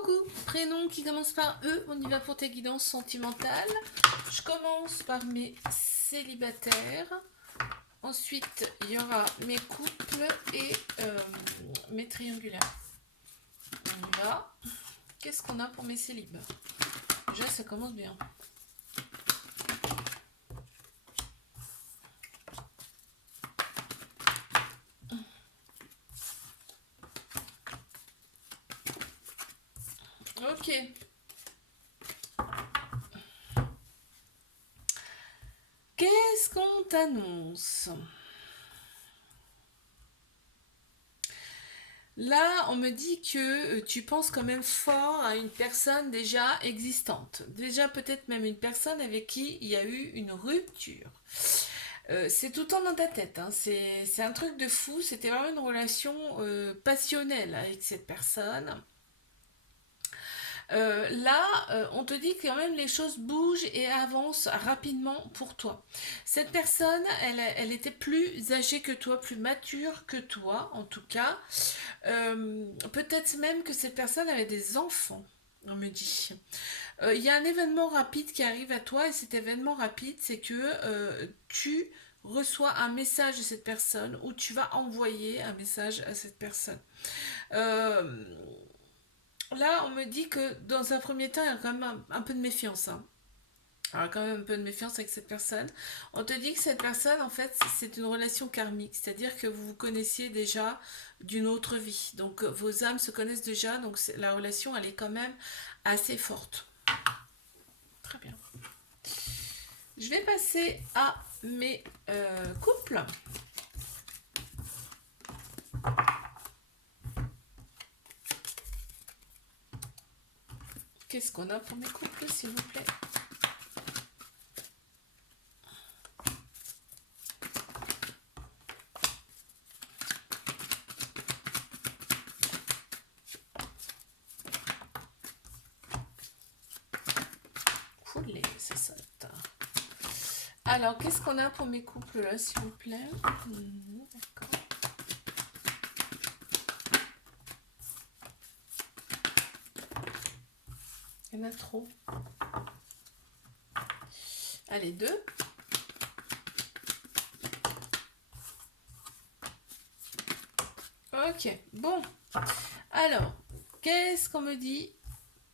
Coucou, prénom qui commence par E, on y va pour tes guidances sentimentales. Je commence par mes célibataires. Ensuite, il y aura mes couples et mes triangulaires. On y va. Qu'est-ce qu'on a pour mes célibes? Déjà, ça commence bien. Ok. Qu'est-ce qu'on t'annonce? Là, on me dit que tu penses quand même fort à une personne déjà existante. Déjà peut-être même une personne avec qui il y a eu une rupture. C'est tout le temps dans ta tête, hein. C'est un truc de fou. C'était vraiment une relation passionnelle avec cette personne. On te dit que quand même les choses bougent et avancent rapidement pour toi. Cette personne, elle était plus âgée que toi, plus mature que toi, en tout cas. Peut-être même que cette personne avait des enfants, on me dit. Il y a un événement rapide qui arrive à toi et cet événement rapide, c'est que tu reçois un message de cette personne ou tu vas envoyer un message à cette personne. Euh, Là, on me dit que dans un premier temps, il y a quand même un peu de méfiance, hein. Alors, quand même un peu de méfiance avec cette personne. On te dit que cette personne, en fait, c'est une relation karmique, c'est-à-dire que vous vous connaissiez déjà d'une autre vie. Donc, vos âmes se connaissent déjà, donc la relation, elle est quand même assez forte. Très bien. Je vais passer à mes couples. Qu'est-ce qu'on a pour mes couples, s'il vous plaît? Coulé, c'est ça. Alors, qu'est-ce qu'on a pour mes couples là, s'il vous plaît? D'accord. Il y en a trop. Allez, 2. Ok, bon. Alors, qu'est-ce qu'on me dit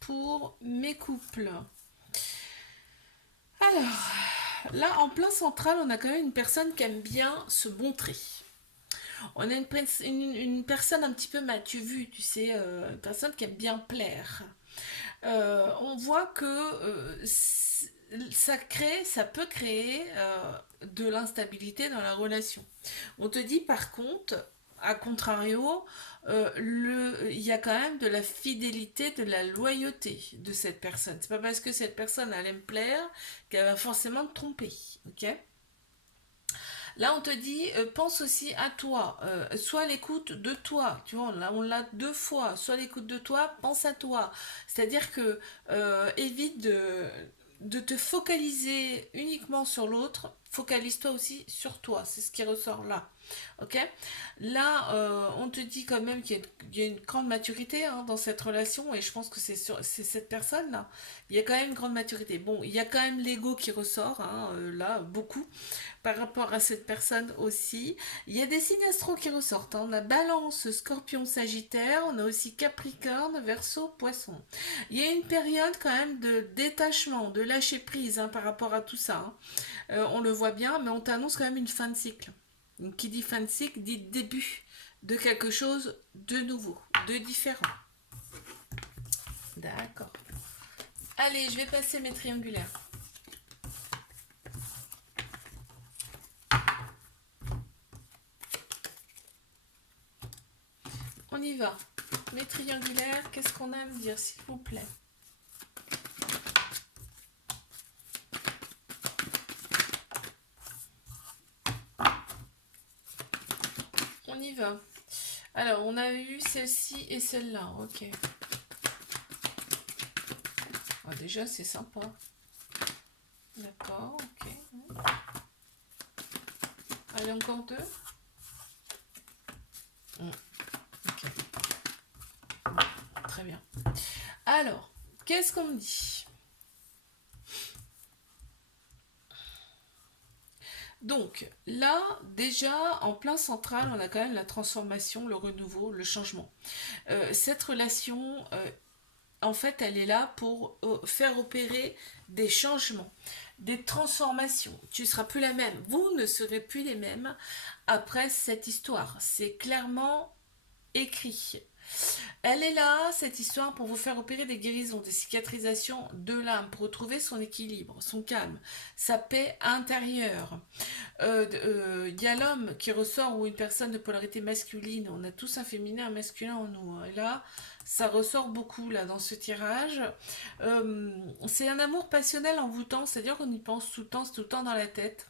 pour mes couples? Alors, là, en plein central, on a quand même une personne qui aime bien se montrer. On a une personne un petit peu m'as-tu vu, tu sais, une personne qui aime bien plaire. On voit que ça peut créer de l'instabilité dans la relation. On te dit par contre, à contrario, il y a quand même de la fidélité, de la loyauté de cette personne. C'est pas parce que cette personne elle aime plaire qu'elle va forcément te tromper, ok? Là, on te dit, pense aussi à toi, sois à l'écoute de toi. Tu vois, on l'a 2 fois, sois à l'écoute de toi, pense à toi. C'est-à-dire que évite de te focaliser uniquement sur l'autre, focalise-toi aussi sur toi. C'est ce qui ressort là. Ok? Là, on te dit quand même qu'il y a une grande maturité hein, dans cette relation et je pense que c'est cette personne-là. Il y a quand même une grande maturité. Bon, il y a quand même l'ego qui ressort, hein, là, beaucoup par rapport à cette personne aussi. Il y a des signes astro qui ressortent, hein. On a Balance, Scorpion, Sagittaire. On a aussi Capricorne, Verseau, Poisson. Il y a une période quand même de détachement, de lâcher prise hein, par rapport à tout ça, hein. On le voit bien, mais on t'annonce quand même une fin de cycle. Donc, qui dit fin de cycle dit début de quelque chose de nouveau, de différent. D'accord. Allez, je vais passer mes triangulaires. On y va. Mes triangulaires, qu'est-ce qu'on a à me dire, s'il vous plaît? On y va. Alors, on a eu celle-ci et celle-là. Ok. Ah, déjà, c'est sympa. D'accord, ok. Allez, encore 2. Ok. Très bien. Alors, qu'est-ce qu'on me dit? Donc là, déjà, en plein central, on a quand même la transformation, le renouveau, le changement. Cette relation, en fait, elle est là pour faire opérer des changements, des transformations. Tu ne seras plus la même. Vous ne serez plus les mêmes après cette histoire. C'est clairement écrit. Elle est là, cette histoire, pour vous faire opérer des guérisons, des cicatrisations de l'âme, pour retrouver son équilibre, son calme, sa paix intérieure. Il y a l'homme qui ressort ou une personne de polarité masculine. On a tous un féminin, un masculin en nous. Et là, ça ressort beaucoup là dans ce tirage. C'est un amour passionnel envoûtant, c'est-à-dire qu'on y pense tout le temps dans la tête.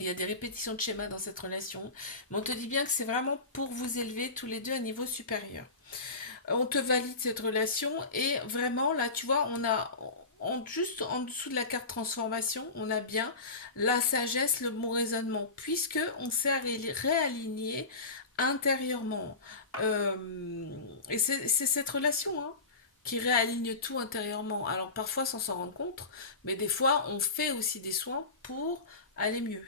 Il y a des répétitions de schémas dans cette relation, mais on te dit bien que c'est vraiment pour vous élever tous les deux à un niveau supérieur. On te valide cette relation et vraiment là, tu vois, on a juste en dessous de la carte transformation, on a bien la sagesse, le bon raisonnement, puisque on s'est réaligné intérieurement. Et c'est cette relation, hein, qui réaligne tout intérieurement. Alors parfois sans s'en rendre compte, mais des fois on fait aussi des soins pour aller mieux.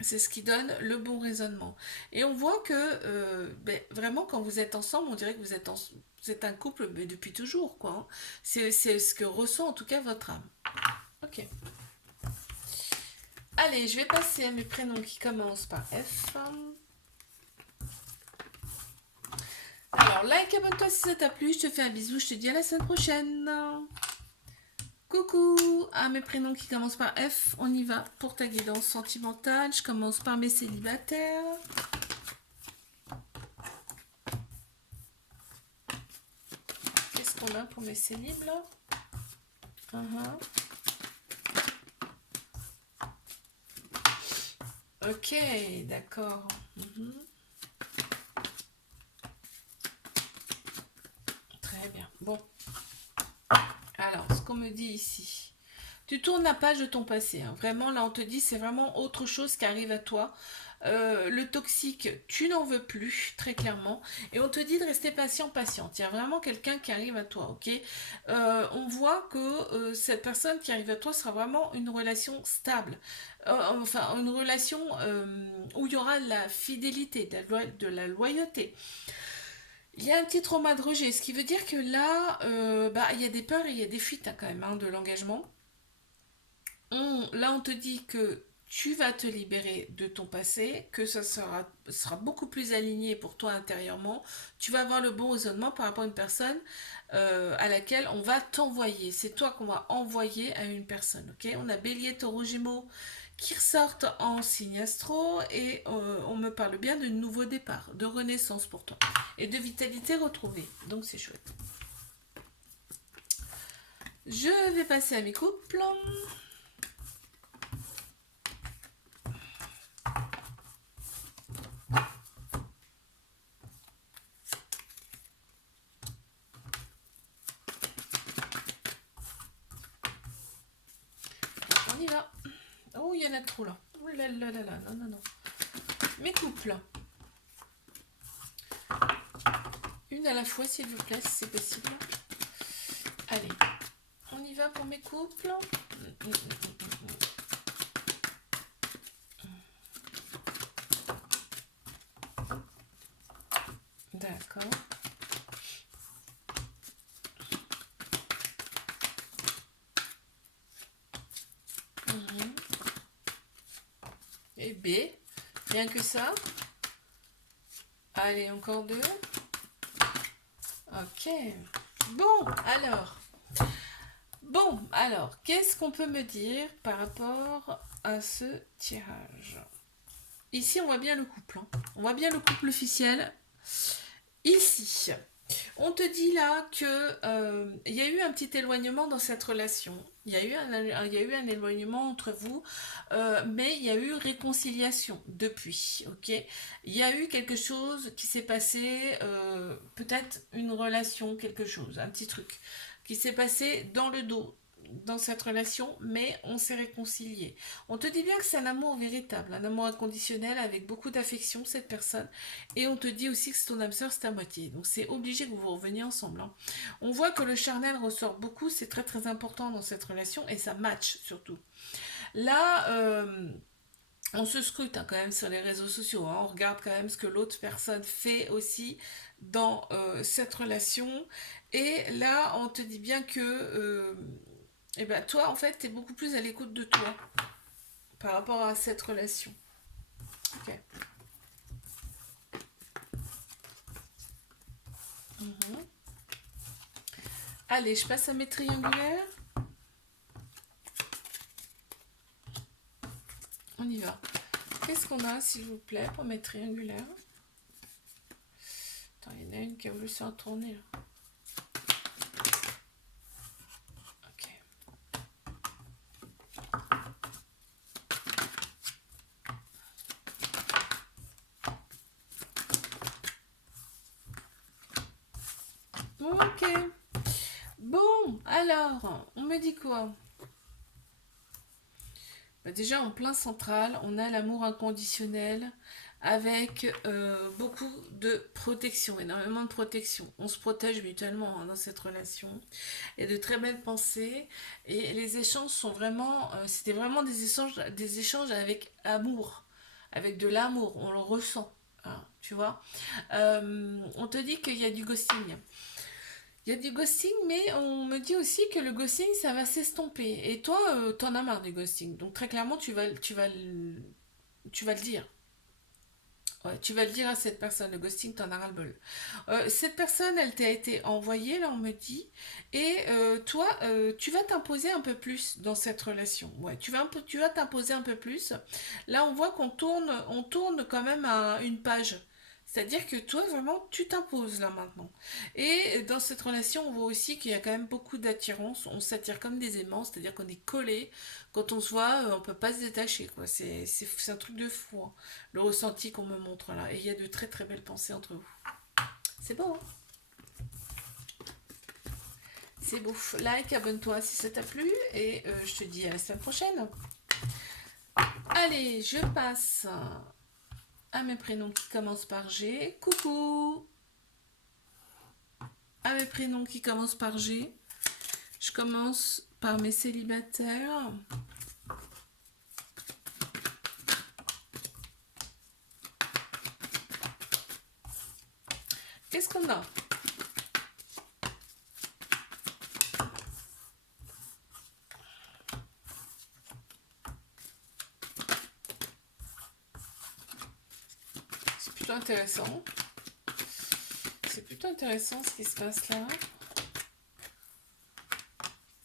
C'est ce qui donne le bon raisonnement. Et on voit que ben, vraiment quand vous êtes ensemble, on dirait que vous êtes un couple mais depuis toujours, quoi, hein. C'est ce que ressent en tout cas votre âme. Ok. Allez, je vais passer à mes prénoms qui commencent par F. Alors, like, abonne-toi si ça t'a plu. Je te fais un bisou. Je te dis à la semaine prochaine. Coucou à mes prénoms qui commencent par F. On y va pour ta guidance sentimentale. Je commence par mes célibataires. Qu'est-ce qu'on a pour mes célibes là? Ok, d'accord. Très bien. Bon, alors, ce qu'on me dit ici. Tu tournes la page de ton passé, hein. Vraiment, là, on te dit, c'est vraiment autre chose qui arrive à toi. Le toxique, tu n'en veux plus, très clairement. Et on te dit de rester patient, patiente. Il y a vraiment quelqu'un qui arrive à toi, ok? On voit que cette personne qui arrive à toi sera vraiment une relation stable. Enfin, une relation où il y aura de la fidélité, de la loyauté. Il y a un petit trauma de rejet, ce qui veut dire que là, bah, il y a des peurs et il y a des fuites, hein, quand même, hein, de l'engagement. Là, on te dit que tu vas te libérer de ton passé, que ça sera beaucoup plus aligné pour toi intérieurement. Tu vas avoir le bon raisonnement par rapport à une personne à laquelle on va t'envoyer. C'est toi qu'on va envoyer à une personne, ok? On a Bélier, Taureau, Gémeaux qui ressortent en signe astro et on me parle bien de nouveau départ, de renaissance pour toi et de vitalité retrouvée. Donc c'est chouette. Je vais passer à mes couples. On y va. Oh, il y en a trop là. Oh là là là là, non, non, non. Mes couples. Une à la fois, s'il vous plaît, si c'est possible. Allez, on y va pour mes couples. D'accord. Et B, rien que ça. Allez, encore deux. Ok. Bon, alors, qu'est-ce qu'on peut me dire par rapport à ce tirage? Ici, on voit bien le couple, hein. On voit bien le couple officiel. Ici, on te dit là que il y a eu un petit éloignement dans cette relation. Il y a eu un éloignement entre vous, mais il y a eu réconciliation depuis, ok? Il y a eu quelque chose qui s'est passé, peut-être une relation, quelque chose, un petit truc, qui s'est passé dans le dos. dans cette relation, mais on s'est réconcilié. On te dit bien que c'est un amour véritable, un amour inconditionnel avec beaucoup d'affection, cette personne. Et on te dit aussi que c'est ton âme sœur, c'est ta moitié. Donc c'est obligé que vous reveniez ensemble, hein. On voit que le charnel ressort beaucoup, c'est très très important dans cette relation et ça match surtout. Là, on se scrute, hein, quand même sur les réseaux sociaux, hein. On regarde quand même ce que l'autre personne fait aussi dans cette relation. Et là, on te dit bien que eh ben, toi, en fait, tu es beaucoup plus à l'écoute de toi par rapport à cette relation. Ok. Mhm. Allez, je passe à mes triangulaires. On y va. Qu'est-ce qu'on a, s'il vous plaît, pour mes triangulaires? Attends, il y en a une qui a voulu se retourner là. Ok. Ok. Bon, alors, on me dit quoi? Bah, déjà, en plein central, on a l'amour inconditionnel avec beaucoup de protection, énormément de protection. On se protège mutuellement, hein, dans cette relation. Et de très belles pensées. Et les échanges sont vraiment, c'était vraiment des échanges avec amour, avec de l'amour. On le ressent, hein, tu vois. On te dit qu'il y a du ghosting. Il y a du ghosting, mais on me dit aussi que le ghosting, ça va s'estomper. Et toi, t'en as marre du ghosting. Donc très clairement, tu vas le dire. Ouais, tu vas le dire à cette personne, le ghosting, t'en as ras-le-bol. Cette personne, elle t'a été envoyée, là, on me dit, et toi, tu vas t'imposer un peu plus dans cette relation. Ouais, tu vas t'imposer un peu plus. Là, on voit on tourne quand même à une page. C'est-à-dire que toi, vraiment, tu t'imposes là maintenant. Et dans cette relation, on voit aussi qu'il y a quand même beaucoup d'attirance. On s'attire comme des aimants, c'est-à-dire qu'on est collé. Quand on se voit, on peut pas se détacher, quoi. C'est un truc de fou, hein, le ressenti qu'on me montre là. Et il y a de très très belles pensées entre vous. C'est beau, hein? C'est beau. Like, abonne-toi si ça t'a plu. Et je te dis à la semaine prochaine. Allez, je passe à mes prénoms qui commencent par G. Coucou! À mes prénoms qui commencent par G. Je commence par mes célibataires. Qu'est-ce qu'on a? C'est plutôt intéressant. C'est plutôt intéressant ce qui se passe là.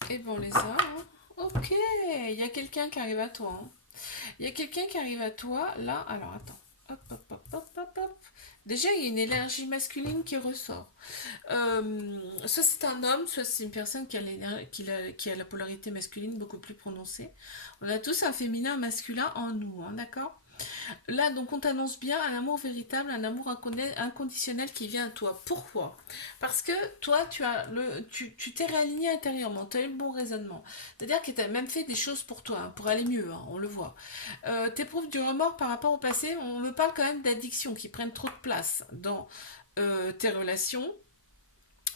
Et bon, les a, hein. Ok, il y a quelqu'un qui arrive à toi, hein. Il y a quelqu'un qui arrive à toi, là. Alors, attends. Hop, hop, hop, hop, hop, hop. Déjà, il y a une énergie masculine qui ressort. Soit c'est un homme, soit c'est une personne qui a la polarité masculine beaucoup plus prononcée. On a tous un féminin, un masculin en nous, hein, d'accord? Là, donc, on t'annonce bien un amour véritable, un amour inconditionnel qui vient à toi. Pourquoi? Parce que toi, tu t'es réaligné intérieurement, tu as eu le bon raisonnement. C'est-à-dire que tu as même fait des choses pour toi, hein, pour aller mieux, hein, on le voit. T'éprouves du remords par rapport au passé. On me parle quand même d'addictions qui prennent trop de place dans tes relations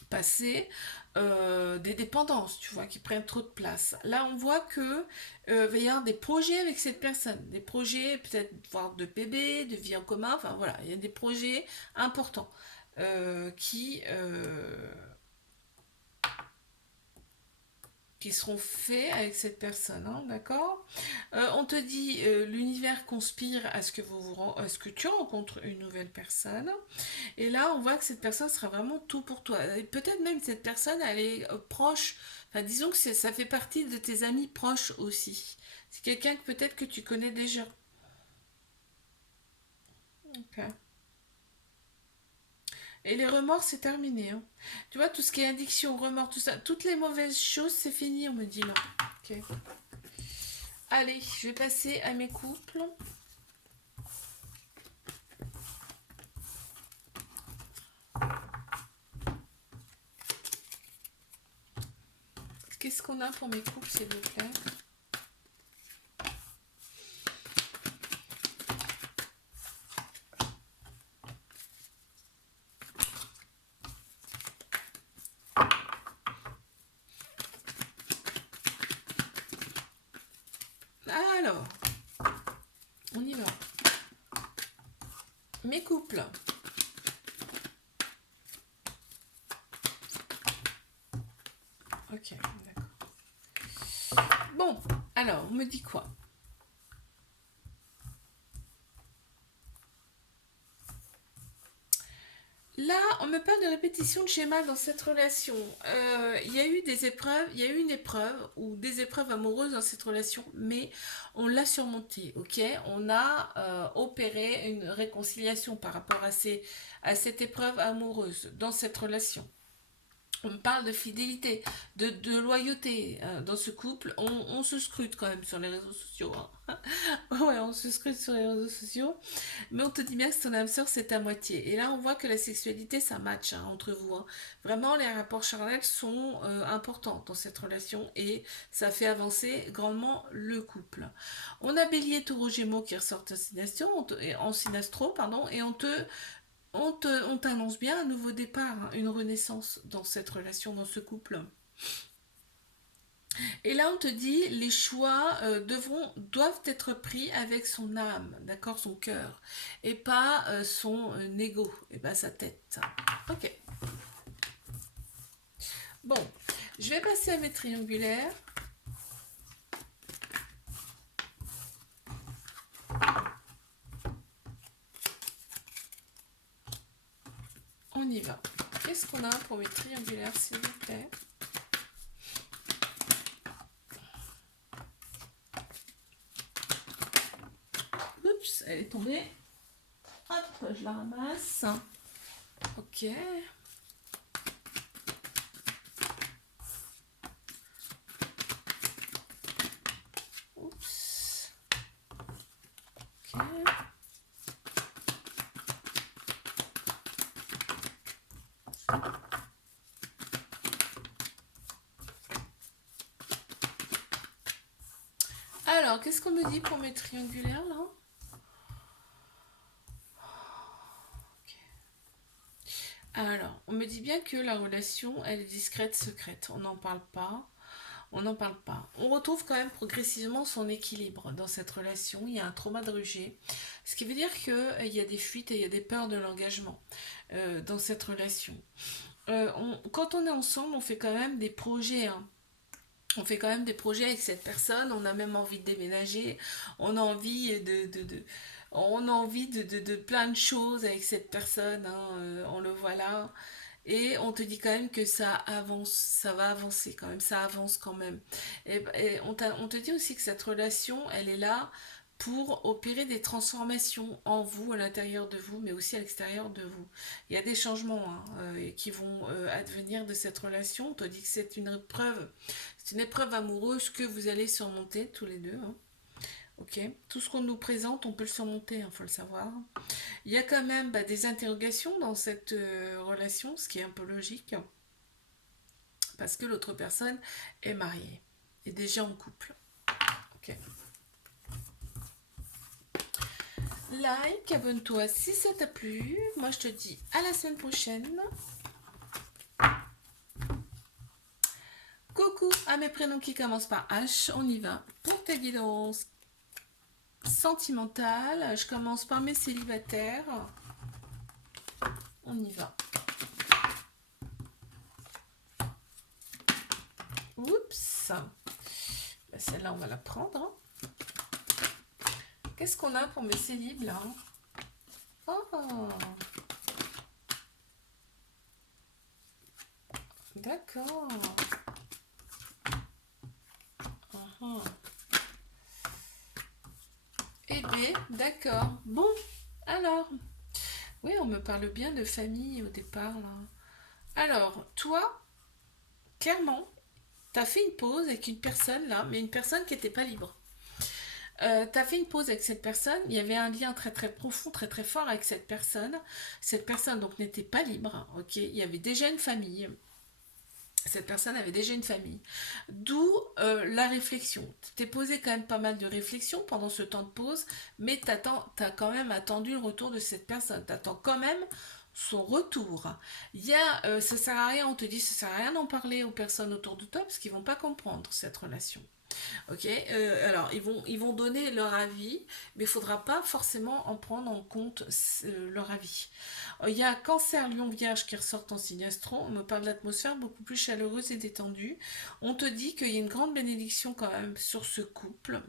passées, des dépendances, tu vois, qui prennent trop de place. Là, on voit que va y avoir des projets avec cette personne, des projets peut-être voire de bébé, de vie en commun, enfin voilà, il y a des projets importants qui seront faits avec cette personne, hein, d'accord? On te dit l'univers conspire à ce que tu rencontres une nouvelle personne. Et là, on voit que cette personne sera vraiment tout pour toi. Et peut-être même cette personne, elle est proche. Enfin, disons que ça fait partie de tes amis proches aussi. C'est quelqu'un que peut-être que tu connais déjà. Ok. Et les remords, c'est terminé, hein. Tu vois, tout ce qui est addiction, remords, tout ça, toutes les mauvaises choses, c'est fini, on me dit là. Ok. Allez, je vais passer à mes couples. Qu'est-ce qu'on a pour mes couples, s'il vous plaît? Alors, on y va. Mes couples. Ok, d'accord. Bon, alors, on me dit quoi? Là, on me parle de répétition de schéma dans cette relation. Il y a eu des épreuves, il y a eu une épreuve ou des épreuves amoureuses dans cette relation, mais on l'a surmontée, ok? On a opéré une réconciliation par rapport à cette épreuve amoureuse dans cette relation. On parle de fidélité, de loyauté dans ce couple. On se scrute quand même sur les réseaux sociaux, hein. Ouais, on se scrute sur les réseaux sociaux. Mais on te dit bien que ton âme sœur, c'est à moitié. Et là, on voit que la sexualité, ça match hein, entre vous, hein. Vraiment, les rapports charnels sont importants dans cette relation et ça fait avancer grandement le couple. On a Bélier, Taureau, Gémeaux qui ressortent en synastro, pardon, et on t'annonce bien un nouveau départ, hein, une renaissance dans cette relation, dans ce couple. Et là, on te dit, les choix doivent être pris avec son âme, d'accord, son cœur, et pas son ego, et pas sa tête. Ok. Bon, je vais passer à mes triangulaires. On y va. Qu'est-ce qu'on a pour mes triangulaires, s'il vous plaît? Oups, elle est tombée. Hop, je la ramasse. Ok. Oups. Ok. Alors, qu'est-ce qu'on me dit pour mes triangulaires, là? Alors, on me dit bien que la relation, elle est discrète, secrète. On n'en parle pas. On n'en parle pas. On retrouve quand même progressivement son équilibre dans cette relation. Il y a un trauma de rejet. Ce qui veut dire qu'il y a des fuites et il y a des peurs de l'engagement dans cette relation. Quand on est ensemble, on fait quand même des projets, hein. On fait quand même des projets avec cette personne. On a même envie de déménager. On a envie on a envie de plein de choses avec cette personne, hein, on le voit là. Et on te dit quand même que ça avance, ça va avancer quand même, ça avance quand même. Et on te dit aussi que cette relation, elle est là pour opérer des transformations en vous, à l'intérieur de vous, mais aussi à l'extérieur de vous. Il y a des changements hein, qui vont advenir de cette relation. On te dit que c'est une épreuve amoureuse que vous allez surmonter tous les deux, hein. Ok, tout ce qu'on nous présente, on peut le surmonter, il faut le savoir. Il y a quand même des interrogations dans cette relation, ce qui est un peu logique, parce que l'autre personne est mariée, est déjà en couple. Ok. Like, abonne-toi si ça t'a plu. Moi, je te dis à la semaine prochaine. Coucou à mes prénoms qui commencent par H. On y va pour ta guidance sentimentale. Je commence par mes célibataires. On y va. Oups. Celle-là, on va la prendre, hein. Qu'est-ce qu'on a pour mes célibes là? Oh, d'accord. Uh-huh. Eh bien, d'accord. Bon, alors. Oui, on me parle bien de famille au départ là. Alors, toi, clairement, t'as fait une pause avec une personne là, mais une personne qui n'était pas libre. T'as fait une pause avec cette personne, il y avait un lien très très profond, très très fort avec cette personne. Cette personne donc n'était pas libre, ok. Il y avait déjà une famille. cette personne avait déjà une famille. D'où la réflexion. Tu t'es posé quand même pas mal de réflexions pendant ce temps de pause, mais t'as quand même attendu le retour de cette personne. T'attends quand même son retour. Ça sert à rien, on te dit, ça sert à rien d'en parler aux personnes autour de toi parce qu'ils vont pas comprendre cette relation. Ok, alors ils vont donner leur avis, mais il faudra pas forcément en prendre en compte leur avis. Il y a Cancer, Lion, Vierge qui ressortent en signe astro. On me parle d'atmosphère beaucoup plus chaleureuse et détendue. On te dit qu'il y a une grande bénédiction quand même sur ce couple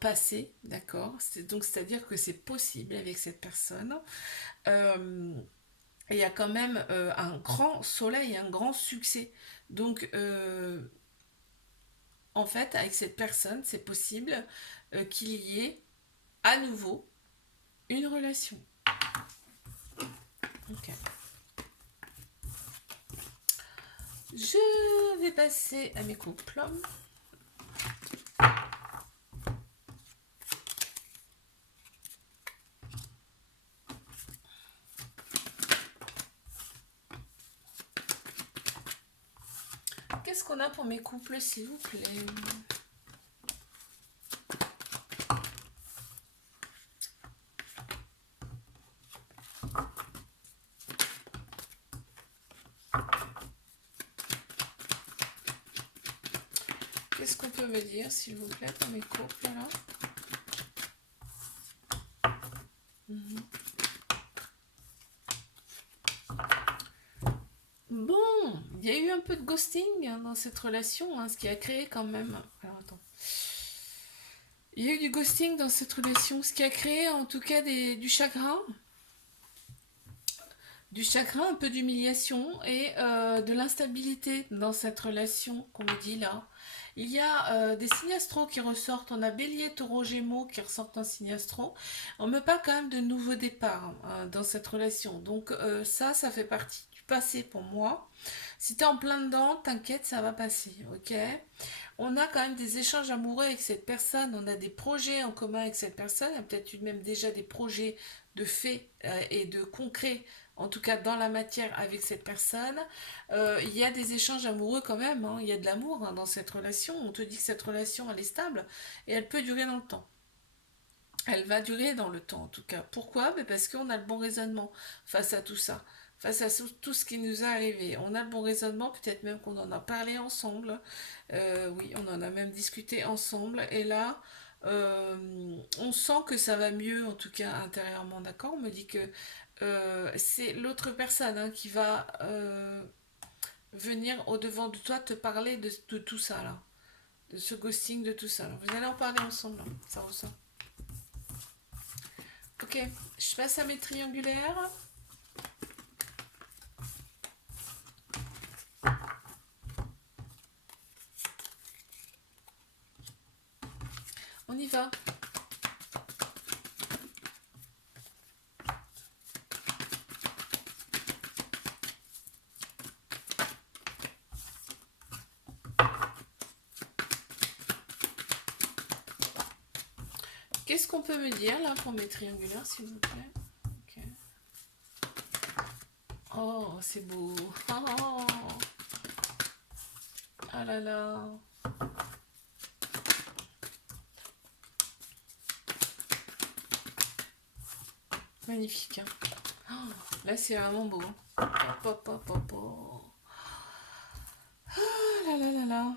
passé, d'accord. C'est-à-dire que c'est possible avec cette personne. Euh, il y a quand même un grand soleil, un grand succès. Donc, en fait, avec cette personne, c'est possible qu'il y ait à nouveau une relation. Ok. Je vais passer à mes couples. Qu'est-ce qu'on a pour mes couples, s'il vous plaît? Qu'est-ce qu'on peut me dire, s'il vous plaît, pour mes couples, là? Bon, il y a eu un peu de ghosting dans cette relation, ce qui a créé quand même... Alors, attends. Il y a eu du ghosting dans cette relation, ce qui a créé en tout cas du chagrin. Du chagrin, un peu d'humiliation et de l'instabilité dans cette relation qu'on me dit là. Il y a des signes astro qui ressortent. On a Bélier, Taureau, Gémeaux qui ressortent en signe astro. On me parle quand même de nouveaux départs dans cette relation. Donc ça fait partie du passé pour moi. Si t'es en plein dedans, t'inquiète, ça va passer, ok? On a quand même des échanges amoureux avec cette personne. On a des projets en commun avec cette personne. Il y a peut-être eu même déjà des projets de faits et de concret, en tout cas dans la matière avec cette personne. Il y a des échanges amoureux quand même, il y a de l'amour dans cette relation. On te dit que cette relation, elle est stable et elle peut durer dans le temps. Elle va durer dans le temps en tout cas. Pourquoi? Parce qu'on a le bon raisonnement face à tout ça. Face à tout ce qui nous est arrivé. On a le bon raisonnement, peut-être même qu'on en a parlé ensemble. Oui, on en a même discuté ensemble. Et là, on sent que ça va mieux, en tout cas intérieurement, d'accord? On me dit que c'est l'autre personne qui va venir au-devant de toi te parler de tout ça, là. De ce ghosting, de tout ça. Alors, vous allez en parler ensemble, là. Ça ressort. Ok, je passe à mes triangulaires. On y va. Qu'est-ce qu'on peut me dire là pour mes triangulaires, s'il vous plaît? Ok. Oh, c'est beau. Oh, ah là là. Magnifique. Oh, là, c'est vraiment beau. Hop, hop, hop, hop, hop. Ah là là là là.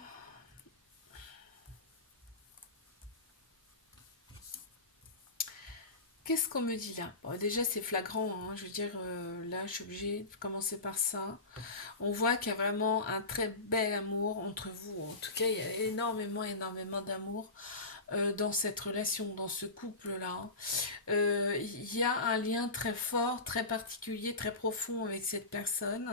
Qu'est-ce qu'on me dit là? Bon, déjà, c'est flagrant, je veux dire, là, je suis obligée de commencer par ça. On voit qu'il y a vraiment un très bel amour entre vous. En tout cas, il y a énormément, énormément d'amour dans cette relation, dans ce couple-là. Il y a un lien très fort, très particulier, très profond avec cette personne.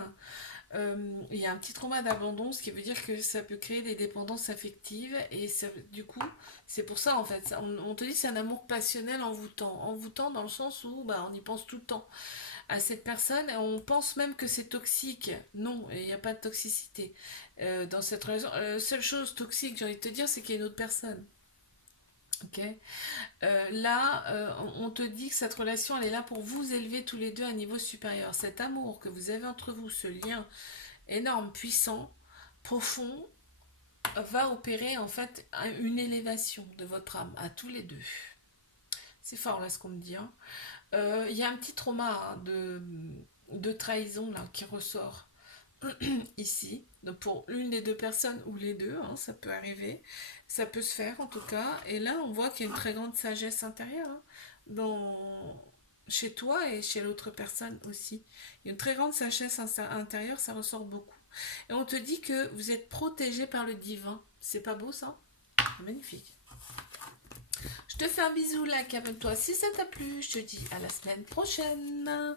Il y a un petit trauma d'abandon, ce qui veut dire que ça peut créer des dépendances affectives et du coup, c'est pour ça en fait. On te dit c'est un amour passionnel envoûtant dans le sens où on y pense tout le temps à cette personne et on pense même que c'est toxique. Non, il n'y a pas de toxicité dans cette relation. Seule chose toxique, j'ai envie de te dire, c'est qu'il y a une autre personne. Ok. Là, on te dit que cette relation, elle est là pour vous élever tous les deux à un niveau supérieur. Cet amour que vous avez entre vous, ce lien énorme, puissant, profond, va opérer en fait une élévation de votre âme à tous les deux. C'est fort là ce qu'on me dit, hein. Il y a un petit trauma, hein, de trahison là qui ressort ici. Donc pour une des deux personnes ou les deux, hein, ça peut arriver, ça peut se faire en tout cas. Et là, on voit qu'il y a une très grande sagesse intérieure, hein, chez toi et chez l'autre personne aussi. Il y a une très grande sagesse intérieure, ça ressort beaucoup. Et on te dit que vous êtes protégé par le divin. C'est pas beau ça? Magnifique. Je te fais un bisou, like, abonne-toi si ça t'a plu. Je te dis à la semaine prochaine.